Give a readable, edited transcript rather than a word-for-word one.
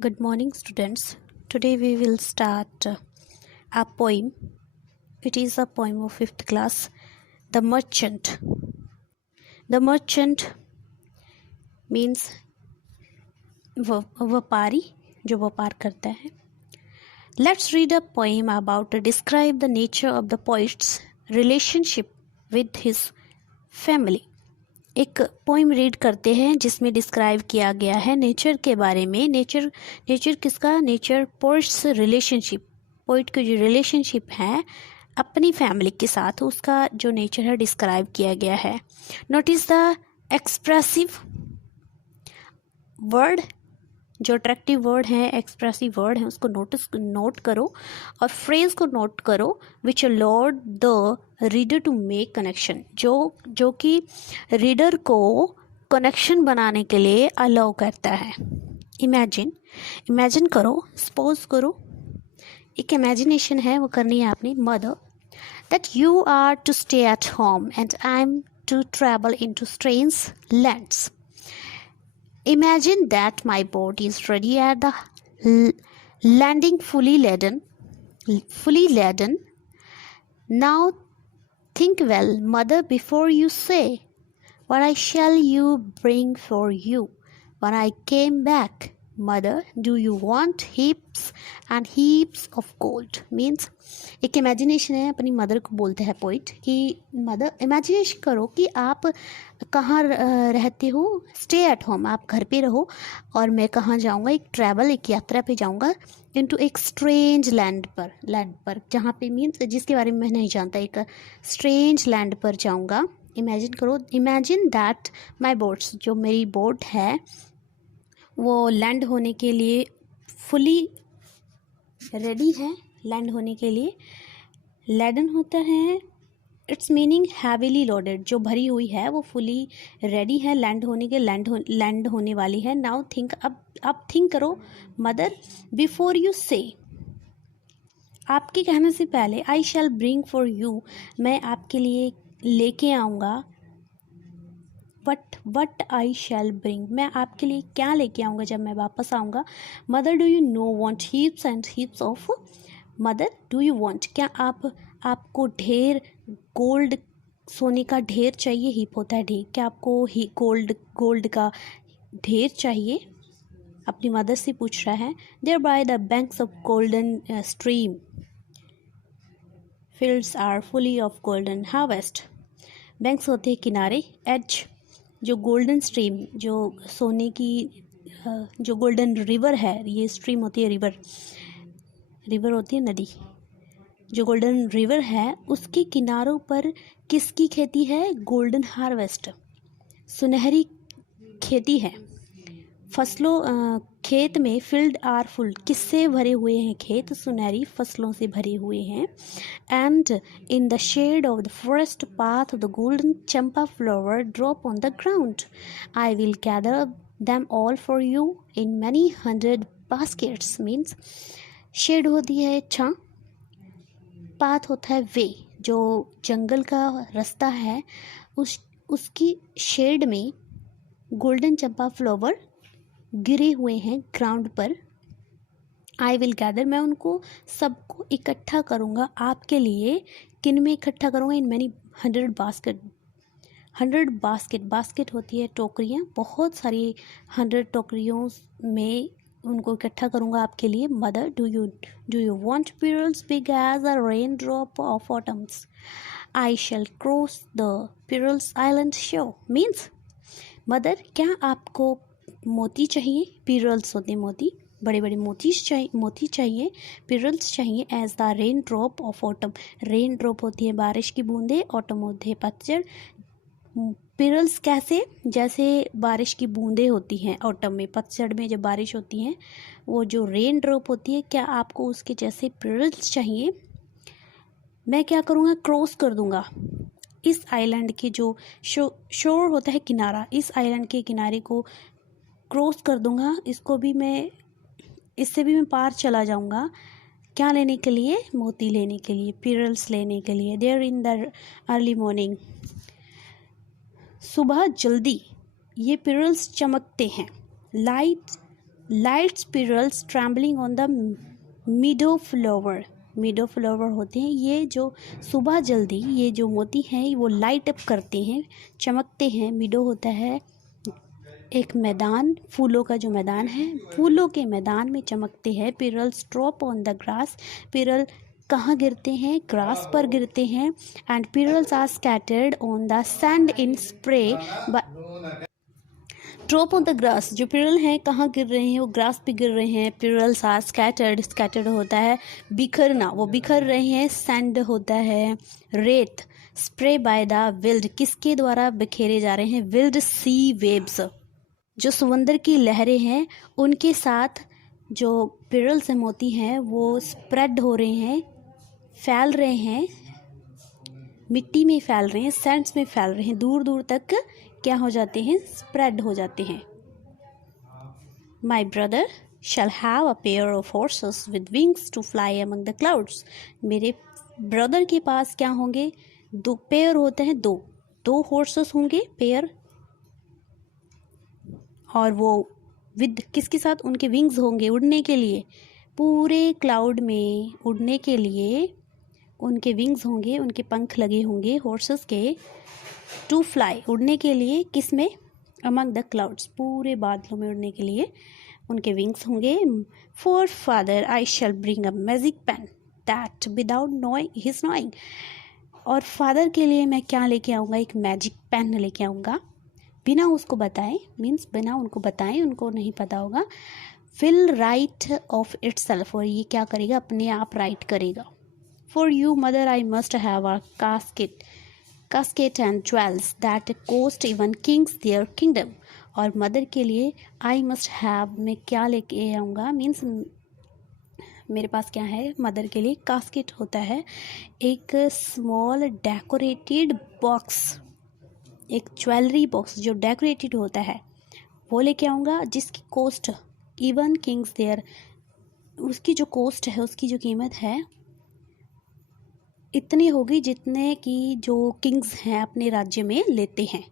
Good morning, students. Today we will start a poem. It is a poem of 5th class, The Merchant. The merchant means व्यापारी जो व्यापार करता है. Let's read a poem about to describe the nature of the poet's relationship with his family. एक poem read करते हैं जिसमें describe किया गया है नेचर के बारे में. नेचर किसका? Nature poets relationship. पोइट की जो रिलेशनशिप है अपनी फैमिली के साथ, उसका जो नेचर है डिस्क्राइब किया गया है. नोटिस द एक्सप्रेसिव वर्ड, जो अट्रैक्टिव वर्ड है, एक्सप्रेसिव वर्ड है, उसको नोट करो और फ्रेज को नोट करो. Which allowed the reader to make connection, जो कि रीडर को कनेक्शन बनाने के लिए अलाउ करता है. इमेजिन करो, सपोज करो, एक इमेजिनेशन है वो करनी है आपने. Mother, that you are to stay at home and I am to travel into strange lands. Imagine that my boat is ready at the landing, fully laden. Now think well, mother, before you say, what I shall you bring for you when I came back? Mother, do you want heaps and heaps of gold? Means एक imagination है, अपनी mother को बोलते हैं poet कि mother, imagination करो कि आप कहाँ रहते हो. स्टे एट होम, आप घर पे रहो, और मैं कहाँ जाऊँगा, एक ट्रैवल, एक यात्रा पे जाऊँगा इनटू एक स्ट्रेंज लैंड पर जहाँ पे मीन्स जिसके बारे में मैं नहीं जानता, एक स्ट्रेंज लैंड पर जाऊँगा. इमेजिन करो. इमेजिन दैट माई बोट्स, जो मेरी बोट है वो लैंड होने के लिए फुली रेडी है. लैंड होने के लिए लैडन होता है, इट्स मीनिंग हैवीली लोडेड, जो भरी हुई है वो फुली रेडी है लैंड होने के, लैंड होने वाली है. नाउ थिंक, अब थिंक करो मदर, बिफोर यू से, आपके कहने से पहले, आई शैल ब्रिंग फॉर यू, मैं आपके लिए लेके आऊँगा. वट आई शैल ब्रिंग, मैं आपके लिए क्या लेके आऊँगा जब मैं वापस आऊँगा. Mother, do you know want heaps and heaps of. Mother, do you want, क्या आपको ढेर गोल्ड, सोने का ढेर चाहिए. हीप होता है ढेर. क्या आपको गोल्ड का ढेर चाहिए? अपनी मदर से पूछ रहा है. There by the banks of golden stream fields are fully of golden harvest. Banks होते हैं किनारे, एज जो गोल्डन स्ट्रीम, जो सोने की जो गोल्डन रिवर है, ये स्ट्रीम होती है रिवर होती है नदी. जो गोल्डन रिवर है उसके किनारों पर किसकी खेती है? गोल्डन हार्वेस्ट, सुनहरी खेती है. फसलों खेत में फील्ड आर फुल, किससे भरे हुए हैं खेत? सुनहरी फसलों से भरे हुए हैं. And in the shade of the forest path the golden champa flower drop on the ground. I will gather them all for you in many 100 baskets. Means shade होती है छां, पाथ होता है वे, जो जंगल का रास्ता है, उसकी शेड में गोल्डन चंपा फ्लावर गिरे हुए हैं ग्राउंड पर. आई विल गैदर, मैं उनको सबको इकट्ठा करूँगा आपके लिए. किन में इकट्ठा करूँगा? इन मैनी 100 बास्केट. 100 बास्केट होती है टोकरियाँ, बहुत सारी 100 टोकरियों में उनको इकट्ठा करूँगा आपके लिए. Mother, do you want pearls big as a raindrop of autumns? I shall cross the pearls island shore. Means mother, क्या आपको मोती चाहिए? pearls होते हैं मोती, बड़े बड़े मोती चाहिए. pearls चाहिए. As the rain drop of autumn, rain drop होती है बारिश की बूंदे, ऑटम होती है पतझड़. पिरल्स कैसे? जैसे बारिश की बूंदें होती हैं ऑटम में, पतझड़ में जब बारिश होती है, वो जो रेन ड्रॉप होती है, क्या आपको उसके जैसे पिरल्स चाहिए? मैं क्या करूँगा? क्रॉस कर दूँगा इस आइलैंड के, जो शोर होता है किनारा, इस आइलैंड के किनारे को क्रॉस कर दूँगा. इससे भी मैं पार चला जाऊँगा. क्या लेने के लिए? मोती लेने के लिए, पिरल्स लेने के लिए. There in the early morning, सुबह जल्दी ये पिरल्स चमकते हैं. Light light spirals trembling on the meadow flower. Meadow flower होते हैं ये जो सुबह जल्दी ये जो मोती हैं वो लाइट अप करते हैं, चमकते हैं। मीडो होता है एक मैदान, फूलों का जो मैदान है, फूलों के मैदान में चमकते हैं। Pearls drop on the grass. Pearl कहाँ गिरते हैं? ग्रास पर गिरते हैं। And pearls are scattered on the sand in spray. Drop on the grass, जो पिरल हैं कहाँ गिर रहे हैं? वो ग्रास पे गिर रहे हैं। पिरल्स आर स्कैटर्ड, स्कैटर्ड होता है बिखरना, वो बिखर रहे हैं। सैंड होता है रेत। स्प्रे बाय द विल्ड, किसके द्वारा बिखेरे जा रहे हैं? विल्ड सी वेव्स, जो समंदर की लहरें हैं उनके साथ जो पिरल्स मोती हैं वो स्प्रेड हो रहे हैं, फैल रहे हैं, मिट्टी में फैल रहे हैं, सैंड्स में फैल रहे हैं, दूर दूर तक क्या हो जाते हैं? स्प्रेड हो जाते हैं। My brother shall have a pair of horses with wings to fly among the clouds. मेरे ब्रदर के पास क्या होंगे? दो पेयर होते हैं, दो हॉर्सेस होंगे, पेयर। और वो विद किसके साथ? उनके विंग्स होंगे, उड़ने के लिए, पूरे क्लाउड में उड़ने के लिए उनके विंग्स होंगे, उनके पंख लगे होंगे हॉर्सेस के। टू फ्लाई, उड़ने के लिए, किस में? अमंग द क्लाउड्स, पूरे बादलों में उड़ने के लिए उनके विंग्स होंगे। For father I shall bring a magic pen that without knowing his knowing. और फादर के लिए मैं क्या लेके आऊँगा? एक मैजिक पेन लेके आऊँगा, बिना उसको बताए, मीन्स बिना उनको बताएं, उनको नहीं पता होगा। Will write of itself, और ये क्या करेगा? अपने आप राइट करेगा। For you mother I must have a casket and jewels that cost even kings their kingdom. और मदर के लिए आई मस्ट हैव, मैं क्या लेके आऊँगा? मीन्स मेरे पास क्या है? मदर के लिए कास्केट होता है, एक स्मॉल डेकोरेटेड बॉक्स, एक ज्वेलरी बॉक्स जो डेकोरेटेड होता है, वो लेके आऊँगा, जिसकी कोस्ट इवन किंग्स देयर, उसकी जो कोस्ट है, उसकी जो कीमत है इतनी होगी जितने की जो किंग्स हैं अपने राज्य में लेते हैं।